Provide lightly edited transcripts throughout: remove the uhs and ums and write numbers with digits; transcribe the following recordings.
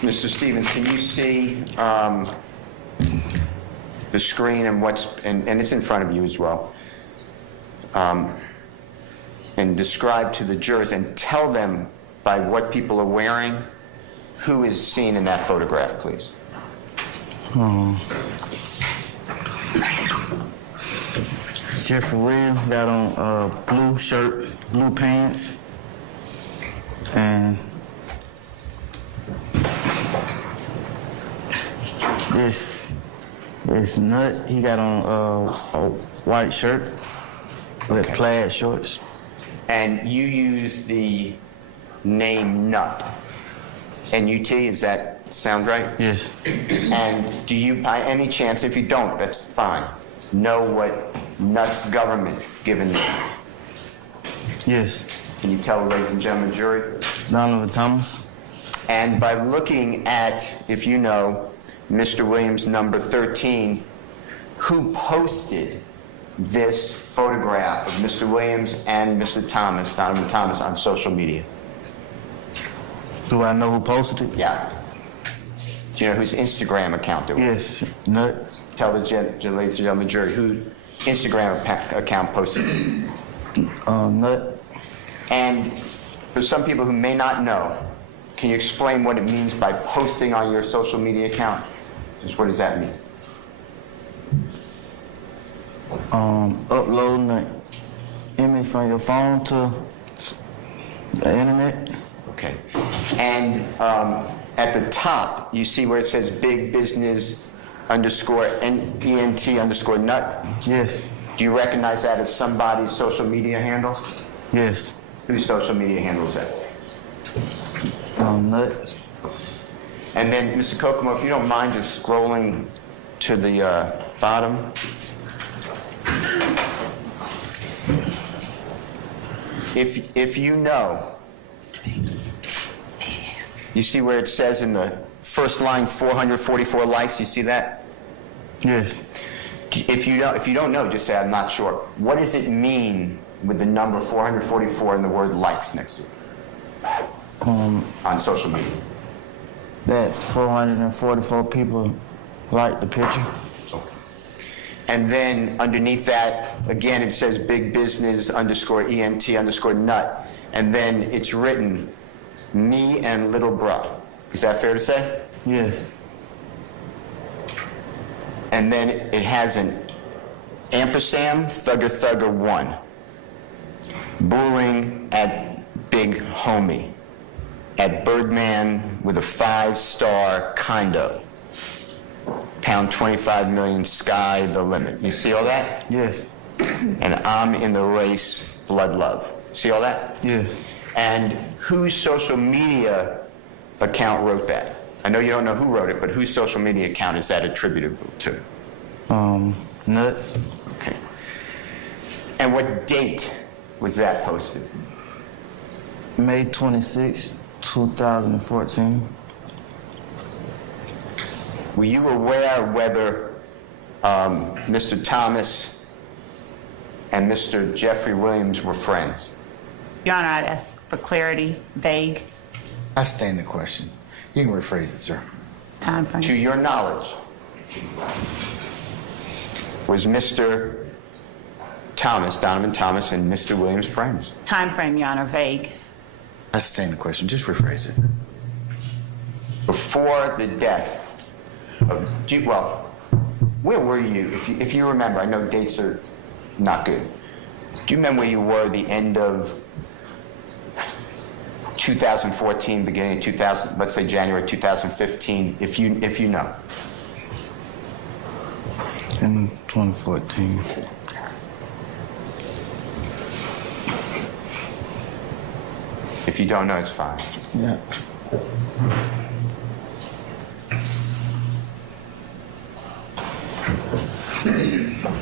Mr. Stevens, can you see the screen and and it's in front of you as well, and describe to the jurors and tell them by what people are wearing who is seen in that photograph, please? Jeffery Williams got on a blue shirt, blue pants, and this Nut, he got on a white shirt with plaid shorts. And you use the name Nut, N-U-T, does that sound right? Yes. And do you, by any chance, if you don't, that's fine, know what Nut's government given means? Yes. Can you tell the ladies and gentlemen jury? Donovan Thomas. And by looking at, if you know, Mr. Williams number 13, who posted this photograph of Mr. Williams and Mr. Thomas, Donovan Thomas, on social media? Do I know who posted it? Yeah. Do you know whose Instagram account it was? Yes, Nut. Tell the ladies and gentlemen jury who Instagram account posted it. Nut. And for some people who may not know, can you explain what it means by posting on your social media account? Just what does that mean? Uploading an image from your phone to the internet. Okay. And at the top, you see where it says big business underscore ENT underscore nut? Yes. Do you recognize that as somebody's social media handle? Yes. Whose social media handle is that? Nut. And then, Mr. Kokomo, if you don't mind just scrolling to the bottom. If you know, you see where it says in the first line 444 likes, you see that? Yes. If you don't know, just say I'm not sure. What does it mean with the number 444 and the word likes next to it? On social media. That 444 people liked the picture. Okay. And then underneath that, again, it says big business underscore ENT underscore nut. And then it's written, me and little bro. Is that fair to say? Yes. And then it has an ampersand, thugger 1. Booing at big homie. At Birdman with a 5-star condo. Pound 25 million, sky the limit. You see all that? Yes. And I'm in the race, blood love. See all that? Yes. And whose social media account wrote that? I know you don't know who wrote it, but whose social media account is that attributable to? Nuts. Okay. And what date was that posted? May 26, 2014. Were you aware whether Mr. Thomas and Mr. Jeffery Williams were friends? Your Honor, I'd ask for clarity, vague. I stand the question. You can rephrase it, sir. Time frame. To your knowledge, was Mr. Thomas, Donovan Thomas, and Mr. Williams friends? Time frame, Your Honor, vague. I stand the question. Just rephrase it. Before the death of, well, where were you? If you remember, I know dates are not good. Do you remember where you were the end of 2014, beginning of 2000, let's say January 2015, if you know? In 2014. If you don't know, it's fine. Yeah.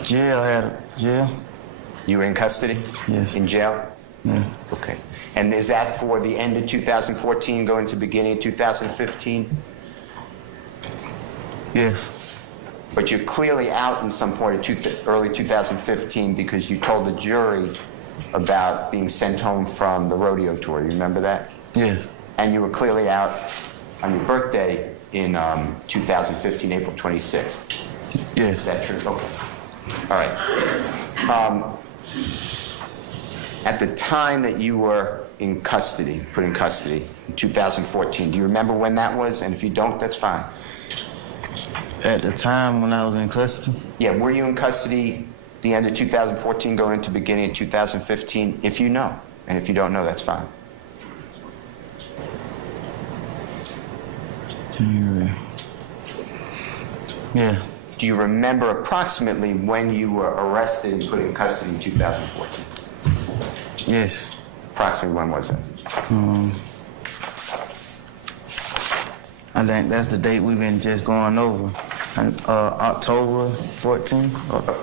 Jail. You were in custody? Yes. In jail? Yeah. Okay. And is that for the end of 2014 going to beginning of 2015? Yes. But you're clearly out in some point of early 2015 because you told the jury about being sent home from the rodeo tour. You remember that? Yes. And you were clearly out on your birthday in 2015, April 26th. Is Yes. that true? Okay. All right. At the time that you were in custody, put in custody, in 2014, do you remember when that was? And if you don't, that's fine. At the time when I was in custody, Yeah, were you in custody the end of 2014 going into beginning of 2015? If you know. And if you don't know, that's fine. yeah, Do you remember approximately when you were arrested and put in custody in 2014? yes. Approximately when was that? I think that's the date we've been just going over. And, October 14,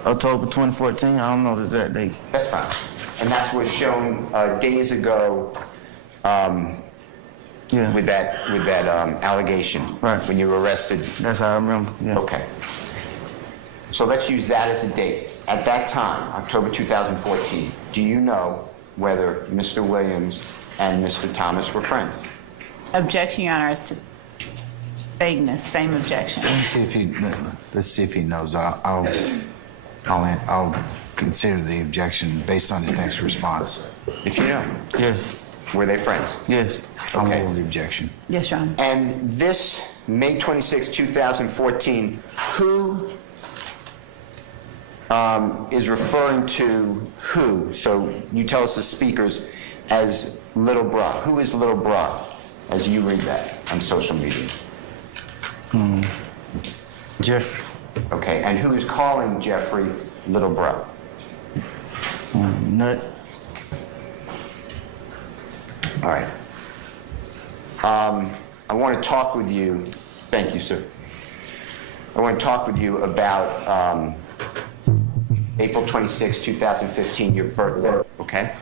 October 2014. I don't know the exact date. That's fine. And that was shown days ago Yeah, with that allegation, Right. when you were arrested. that's how I remember. Yeah. Okay. So let's use that as a date. At that time, October 2014, do you know whether Mr. Williams and Mr. Thomas were friends? Objection, Your Honor, as to vagueness, same objection. Let's see if he knows. I'll consider the objection based on his next response. If you know. Yes. Were they friends? Yes. I'll Okay. hold the objection. Yes, Your Honor. And this May 26, 2014, who is referring to who? So you tell us the speakers as Little Bra. Who is Little Bra as you read that on social media? Jeffrey. Okay, and who is calling Jeffrey Little Bra? Nut. All right. I want to talk with you. Thank you, sir. I want to talk with you about April 26, 2015, your birthday, okay?